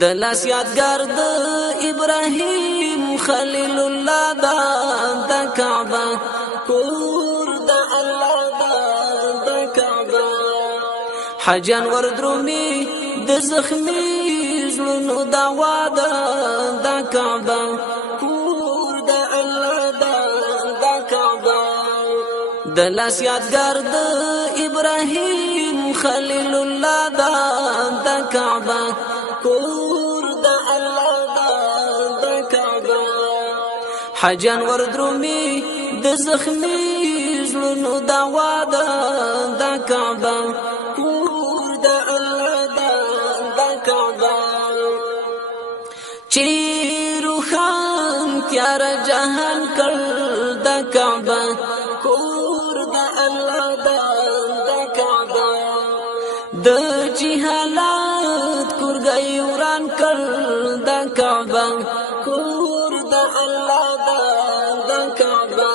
د لاس یادګار د ابراهیم خلیل الله دا د کعبه کور د الله دا د کعبه حجان وردرومي د زخمي زړونو دا واده د کعبه کور د الله دا د کعبه د لاس یادګار د ابراهیم خلیل الله دا د کعبه کور د الله دا د کعبه حجان وردرومي د زخمي زړونو دا واده د کعبه کور د الله دا د کعبه چې روحان تیار جهان کړ د کعبه کور د الله دا د کعبه د جهالات کورګي وران کړ د کعبه کور د الله دا د کعبه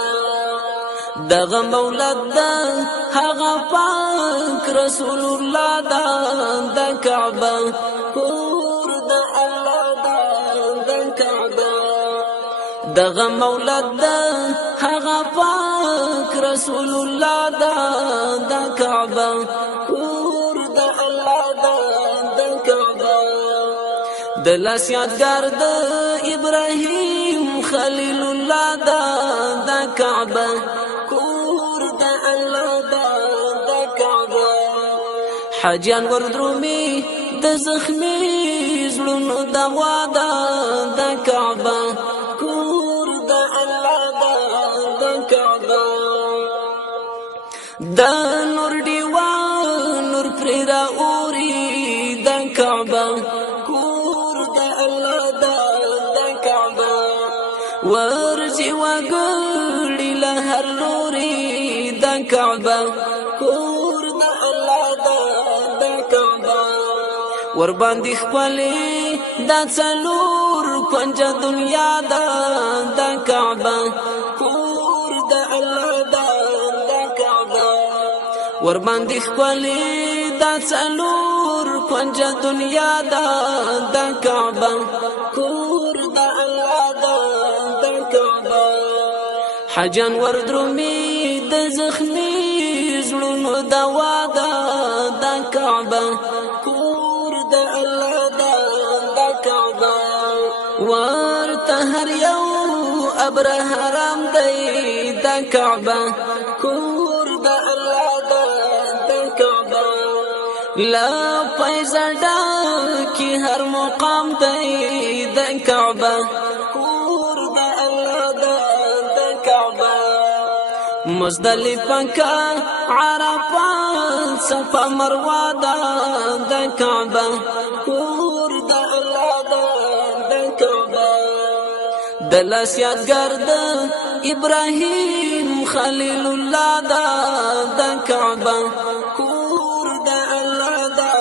دغه مولد دا هغه پاک رسول الله دا د کعبه کور د الله دا د کعبه دغه مولد دا هغه پاک رسول الله دا د کعبه کور د الله دا د کعبه د لاس یادګار د ابراهیم خلیل الله دا د کعبه کور د الله دا د کعبه حجان وردرومي د زخمي زړونو دا واده د کعبه کور د الله دا د کعبه د نور دیوا نور پرې اوري د کعبه کور د الله دا د کعبه ورځي وګړي له هر لوري د کعبه کور د الله دا د کعبه ور باندې خپلې د څلور کنج دنیا دا د کعبه کور د الله دا د کعبه ور باندې خپلې د څلور کنج دنیا دا د کعبه کور د الله دا د کعبه حجان وردرومي د زخمي زړونو دا واده د کعبه کور د الله دا د کعبه ورته هر یو ابره حرام دی د کعبه کور د الله دا د کعبه لا پیزړه کی هر مقام دی د کعبه کور د الله دا د کعبه مزدلفه کا عرفات صفا مروه دا د کعبه کور د الله دا د کعبه د لاس یادګار د ابراهیم خلیل الله دا د کعبه کور د الله دا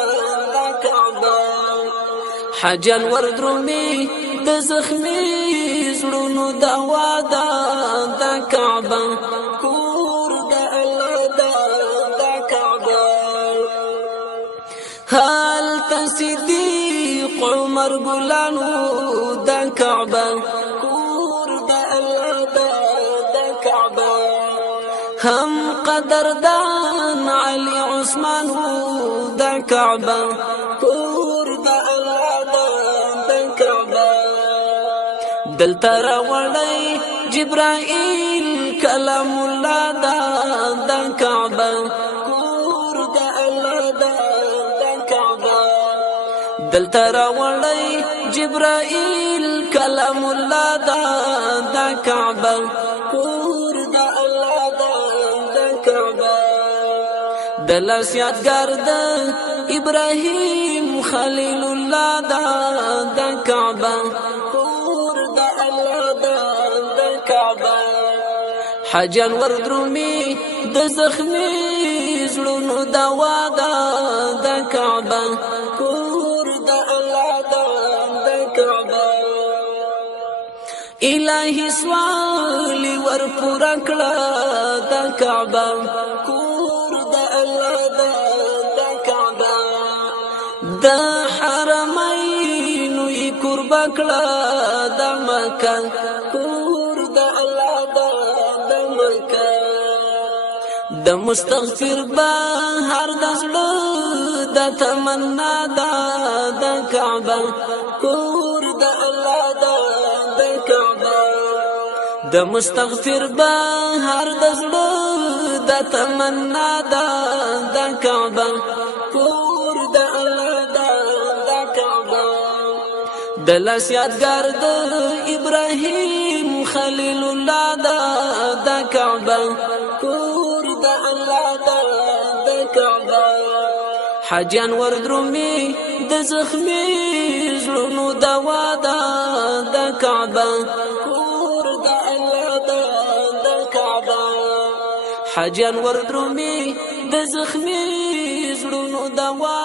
د کعبه حجان وردرومي د زخمي زړونو دا واده د کعبه کور د الله دا د کعبه هل تصدیق عمر ګلانو د کعبه کور د الله دا د کعبه هم قدردان علي عثمان د کعبه کور د الله دا د کعبه دلته راوړی جبرائیل کلام الله دا د کعبه کور د الله دا د کعبه دلته راوړی جبرائیل کلام الله دا د کعبه کور د الله دا د کعبه د لاس یادګار د ابراهیم خلیل الله دا د کعبه کور د الله دا د کعبه حجان وردرومي د زخمي زړونو دا واده د کعبه کور د الله دا د کعبه الهي سوالي ور پورا کړه د کعبه کور د الله دا د کعبه د حرمین بکړه د مکه کور د الله د مکه د مستغفر بهر د زړه د تمنا د کعبه کور د الله د کعبه د مستغفر بهر د زړه د تمنا د کعبه کور د الله د کعبه د لاس یادګار د ابراهیم خلیل الله د کعبه کور د الله د کعبه حاجیان وردرومي د زخمي زړونو دوا د کعبه کور د الله د کعبه حاجیان وردرومي د زخمي زړونو دوا